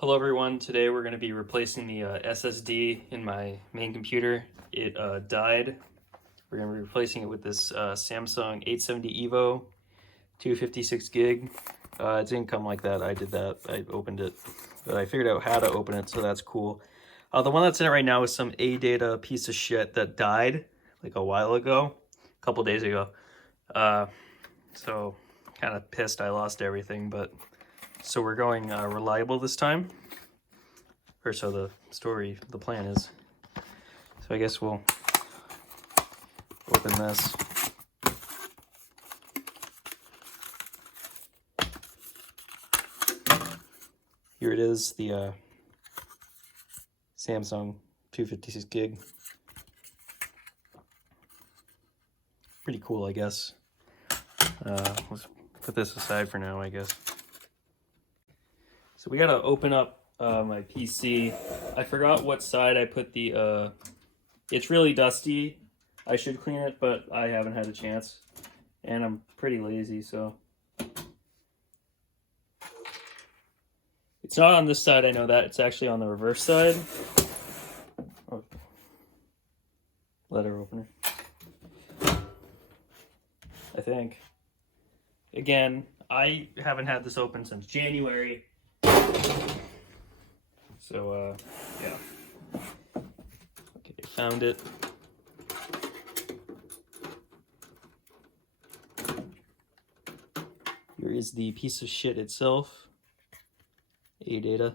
Hello everyone, today we're going to be replacing the SSD in my main computer. It died. We're going to be replacing it with this Samsung 870 EVO 256 gig. It didn't come like that, I did that, I opened it. But I figured out how to open it, so that's cool. The one that's in it right now is some A-Data piece of shit that died like a while ago, a couple days ago. So kind of pissed I lost everything, but so we're going reliable this time, or so the plan is. So I guess we'll open this. Here it is, the Samsung 256 gig. Pretty cool, I guess. Let's put this aside for now, I guess. So we gotta open up my PC. I forgot what side I put the, it's really dusty. I should clean it, but I haven't had a chance. And I'm pretty lazy, so. It's not on this side, I know that. It's actually on the reverse side. Oh. Letter opener. I think. Again, I haven't had this open since January. So, yeah. Okay, found it. Here is the piece of shit itself. A-Data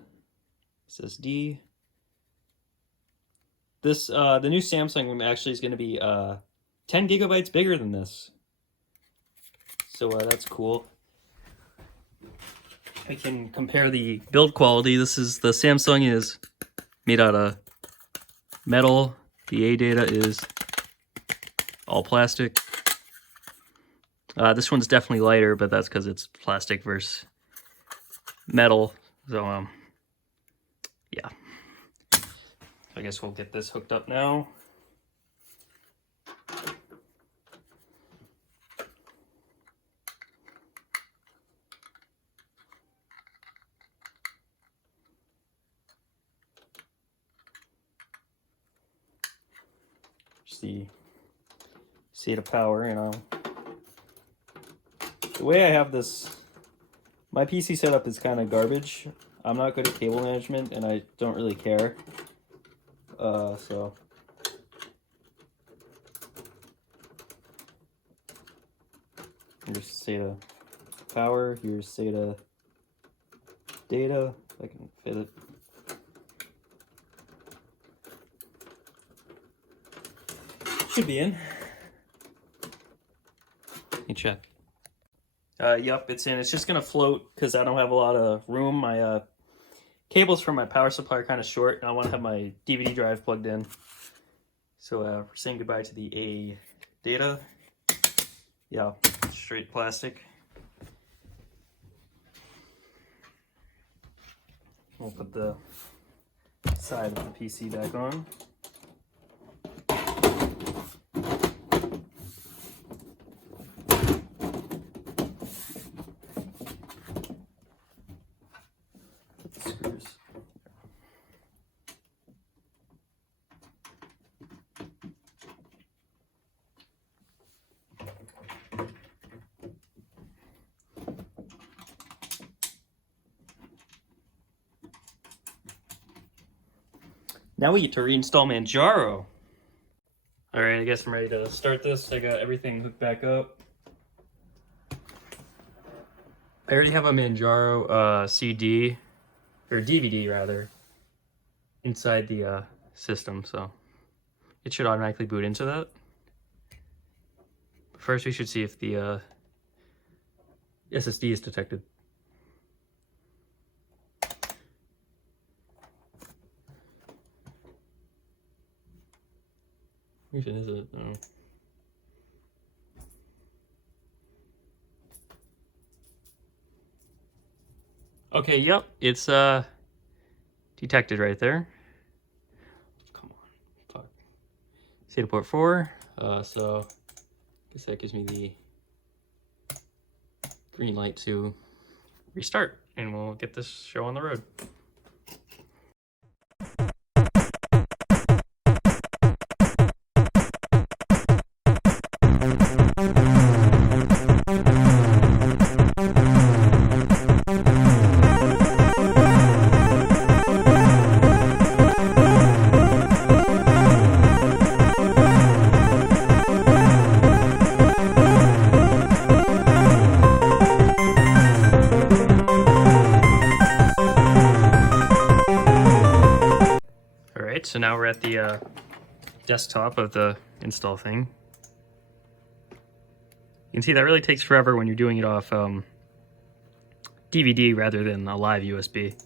SSD. This, the new Samsung one actually is going to be 10 gigabytes bigger than this. So that's cool. I can compare the build quality. This is, the Samsung is made out of metal. The A-Data is all plastic. This one's definitely lighter, but that's because it's plastic versus metal. So, yeah. I guess we'll get this hooked up now. The state of power, you know. The way I have this, my PC setup is kind of garbage. I'm not good at cable management, and I don't really care. So here's state of power. Here's state of data. If I can fit it. Should be in. Let me check. Yep, it's in. It's just gonna float because I don't have a lot of room. My cables from my power supply are kind of short, and I want to have my DVD drive plugged in. So we're saying goodbye to the A-Data. Yeah, straight plastic. We'll put the side of the PC back on. Screws. Now we get to reinstall Manjaro. Alright, I guess I'm ready to start this. I got everything hooked back up. I already have a Manjaro CD, or DVD rather, inside the system, so it should automatically boot into that. First we should see if the SSD is detected. Which one is it? Oh. Okay, yep, it's detected right there. Come on, fuck. SATA port 4. So I guess that gives me the green light to restart, and we'll get this show on the road. so now we're at the desktop of the install thing. You can see that really takes forever when you're doing it off DVD rather than a live USB.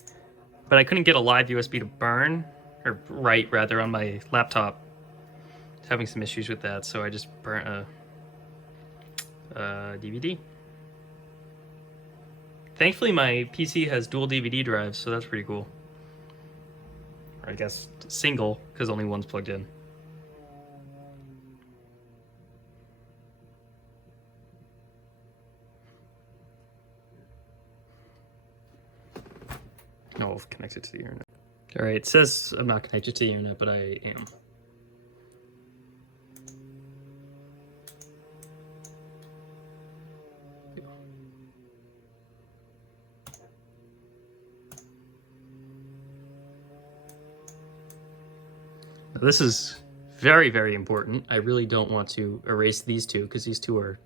But I couldn't get a live USB to burn, or write rather, on my laptop. I was having some issues with that, so I just burnt a DVD. Thankfully my PC has dual DVD drives, so that's pretty cool. Or I guess single, because only one's plugged in. No, I'll connect it to the internet. Alright, it says I'm not connected to the internet, but I am. Now, this is very, very important. I really don't want to erase these two, because these two are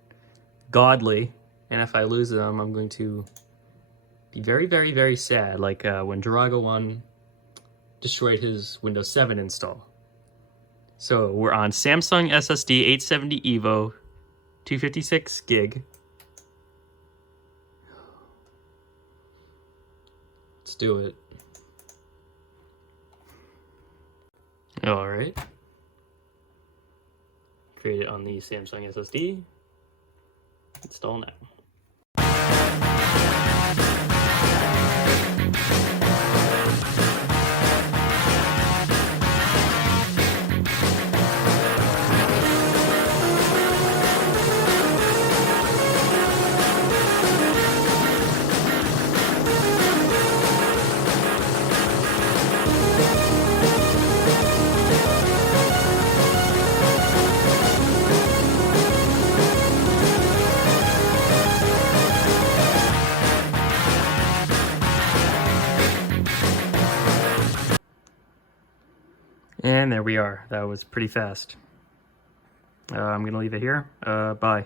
godly, and if I lose them, I'm going to be very, very, very sad, like when Drago1 destroyed his Windows 7 install. So we're on Samsung SSD 870 EVO, 256 gig. Let's do it. All right. Create it on the Samsung SSD. Install now. And there we are. That was pretty fast. I'm going to leave it here. Bye.